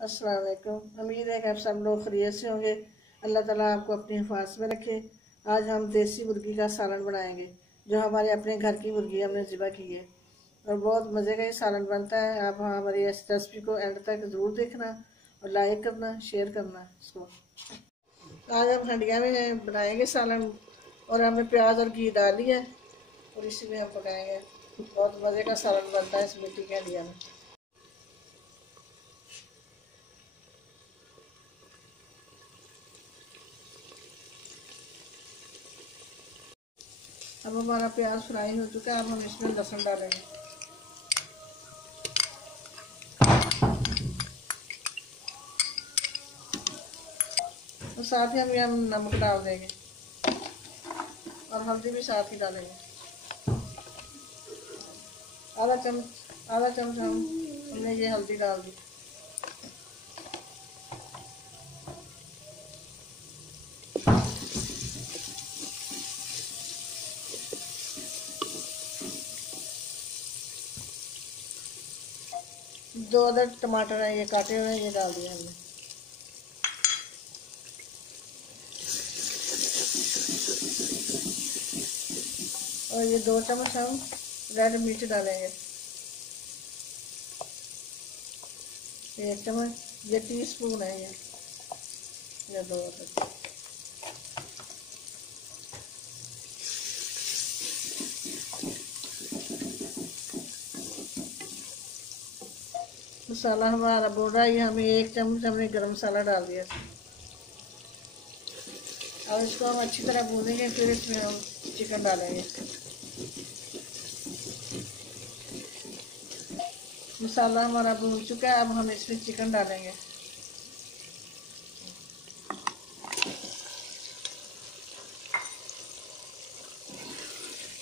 अस्सलाम वालेकुम। उम्मीद है कि आप सब लोग खैरियत से होंगे। अल्लाह ताला आपको अपनी हिफाज़त में रखे। आज हम देसी मुर्गी का सालन बनाएंगे, जो हमारे अपने घर की मुर्गी हमने ज़िबा की है और बहुत मज़े का ये सालन बनता है। आप हमारी इस रेसिपी को एंड तक ज़रूर देखना और लाइक करना, शेयर करना इसको। आज हम हंडिया में बनाएंगे सालन और हमने प्याज और घी डाल लिया और इसी में हम पकाएंगे। बहुत मज़े का सालन बनता है इस मिट्टी के हंडिया में। अब हमारा प्याज फ्राई हो चुका है। अब हम इसमें लहसुन डालेंगे और साथ ही हम नमक डाल देंगे और हल्दी भी साथ ही डालेंगे। आधा चम्मच हमने ये हल्दी डाल दी। दो अदर टमाटर है ये काटे हुए, ये डाल दिया हमने। और ये 2 चम्मच हम रेड मिर्च डालेंगे। 1 चम्मच, ये टीस्पून है ये 2 अदर। मसाला हमारा बोल रहा है, ये हमें 1 चम्मच हमने गरम मसाला डाल दिया। अब इसको हम अच्छी तरह भूनेंगे, फिर इसमें हम चिकन डालेंगे। मसाला हमारा भून चुका है। अब हम इसमें चिकन डालेंगे।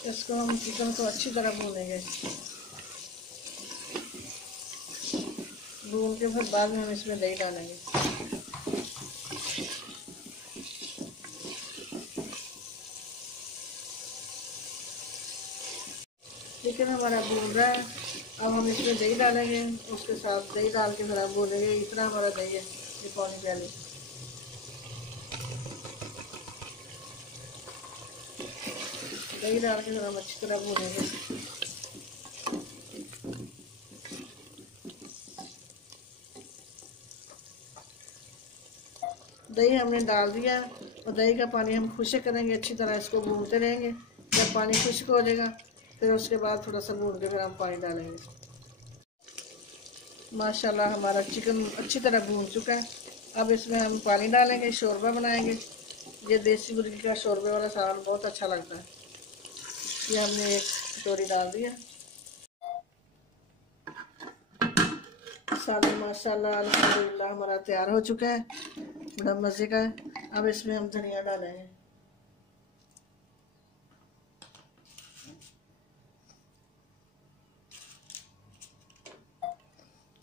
इसको हम चिकन को अच्छी तरह भूनेंगे। भून के फिर बाद में हम इसमें दही डालेंगे। चिकन हमारा भून रहा है। अब हम इसमें दही डालेंगे, उसके साथ दही डाल के फिर हम भूनेंगे। इतना हमारा दही है, ये पौनी प्याली। दही डाल के फिर हम अच्छी तरह भूनेंगे। दही हमने डाल दिया और दही का पानी हम खुश्क करेंगे। अच्छी तरह इसको भूनते रहेंगे। जब पानी खुश्क हो जाएगा फिर उसके बाद थोड़ा सा भून के फिर हम पानी डालेंगे। माशाल्लाह हमारा चिकन अच्छी तरह भून चुका है। अब इसमें हम पानी डालेंगे, शोरबा बनाएंगे। ये देसी मुर्गी का शोरबे वाला सालन बहुत अच्छा लगता है। ये हमने 1 कटोरी डाल दिया। सालन माशाल्लाह अल्हम्दुलिल्लाह हमारा तैयार हो चुका है, बड़ा मज़े का है। अब इसमें हम धनिया डालेंगे।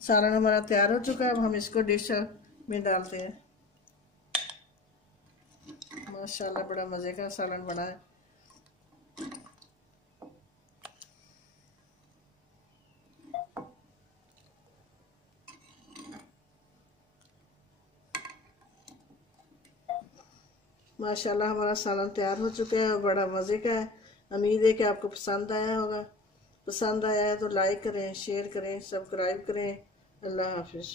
सालन हमारा तैयार हो चुका है। अब हम इसको डिश में डालते हैं। माशाल्लाह बड़ा मज़े का सालन बना है। माशाल्लाह हमारा सालन तैयार हो चुका है और बड़ा मज़े का है। उम्मीद है कि आपको पसंद आया होगा। पसंद आया है तो लाइक करें, शेयर करें, सब्सक्राइब करें। अल्लाह हाफिज़।